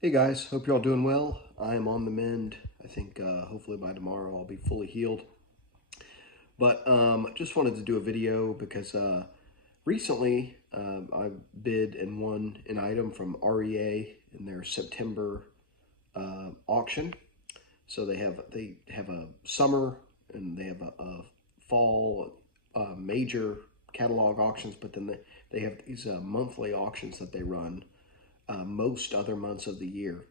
Hey guys, hope you're all doing well. I am on the mend. I think hopefully by tomorrow I'll be fully healed. But just wanted to do a video because recently I bid and won an item from REA in their September auction. So they have a summer and they have a fall major catalog auctions, but then they have these monthly auctions that they run most other months of the year.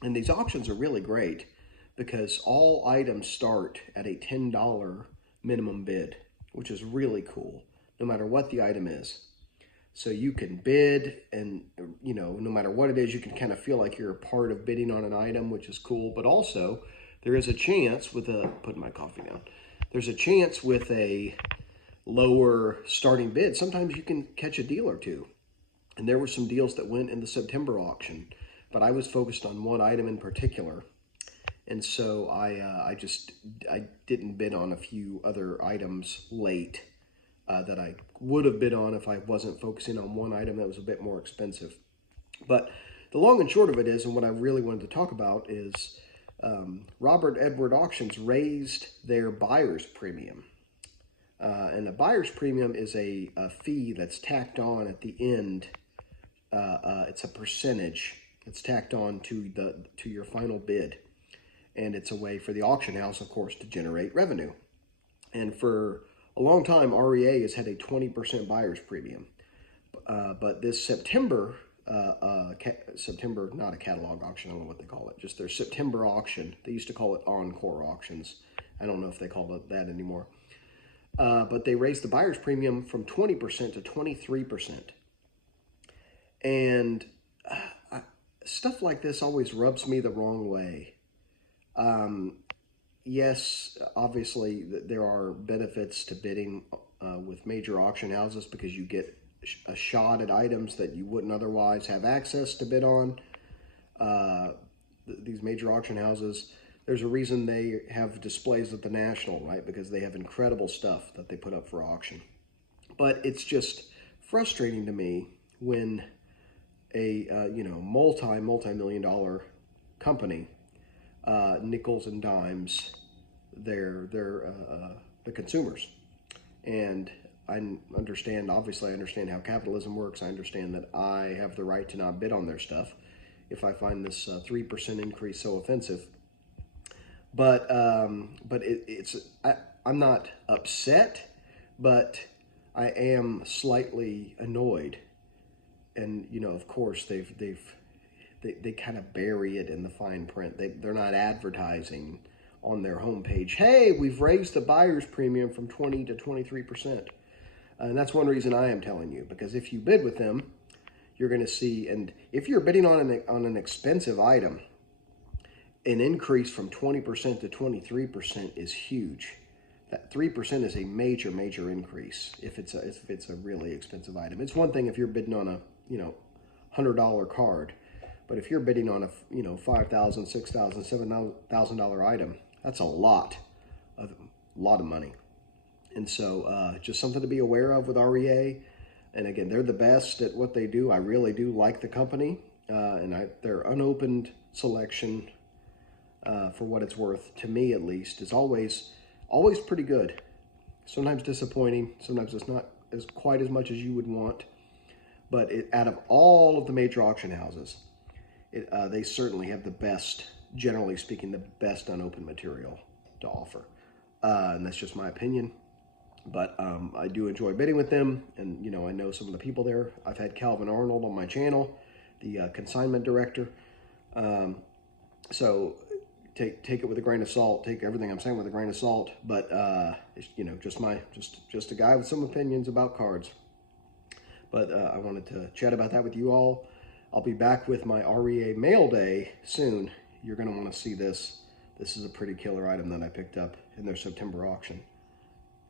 And these auctions are really great because all items start at a $10 minimum bid, which is really cool, no matter what the item is. So you can bid, and no matter what it is, you can kind of feel like you're a part of bidding on an item, which is cool. But also, there is a chance with putting my coffee down. There's a chance with a lower starting bid. Sometimes you can catch a deal or two. And there were some deals that went in the September auction, but I was focused on one item in particular. And so I didn't bid on a few other items late that I would have bid on if I wasn't focusing on one item that was a bit more expensive. But the long and short of it is, and what I really wanted to talk about is Robert Edward Auctions raised their buyer's premium. And the buyer's premium is a fee that's tacked on at the end. It's a percentage that's tacked on to your final bid, and it's a way for the auction house, of course, to generate revenue. And for a long time, REA has had a 20% buyer's premium, but this September, September, not a catalog auction, I don't know what they call it, just their September auction. They used to call it Encore auctions. I don't know if they call it that anymore. But they raised the buyer's premium from 20% to 23%. And stuff like this always rubs me the wrong way. Yes, obviously there are benefits to bidding with major auction houses because you get a shot at items that you wouldn't otherwise have access to bid on. These major auction houses, there's a reason they have displays at the National, right? Because they have incredible stuff that they put up for auction. But it's just frustrating to me when a multi-million dollar company nickels and dimes the consumers. And I understand how capitalism works. I understand that I have the right to not bid on their stuff if I find this 3% increase so offensive. But I'm not upset, but I am slightly annoyed. And of course, they kind of bury it in the fine print. They're not advertising on their homepage, hey, we've raised the buyer's premium from 20 to 23%. And that's one reason I am telling you, because if you bid with them, you're going to see, and if you're bidding on an expensive item, an increase from 20% to 23% is huge. That 3% is a major, major increase if it's a really expensive item. It's one thing if you're bidding on a $100 card, but if you're bidding on a $5,000, $6,000, $7,000 item, that's a lot of money. And so just something to be aware of with REA. And again, they're the best at what they do. I really do like the company, and their unopened selection, for what it's worth, to me at least, is always pretty good. Sometimes disappointing. Sometimes it's not quite as much as you would want. But out of all of the major auction houses, they certainly have the best, generally speaking, the best unopened material to offer. And that's just my opinion. But I do enjoy bidding with them. And, I know some of the people there. I've had Calvin Arnold on my channel, the consignment director. So take it with a grain of salt. Take everything I'm saying with a grain of salt. But, just a guy with some opinions about cards. But I wanted to chat about that with you all. I'll be back with my REA mail day soon. You're going to want to see this. This is a pretty killer item that I picked up in their September auction.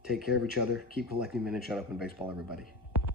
Take care of each other. Keep collecting vintage. Shut up in baseball, everybody.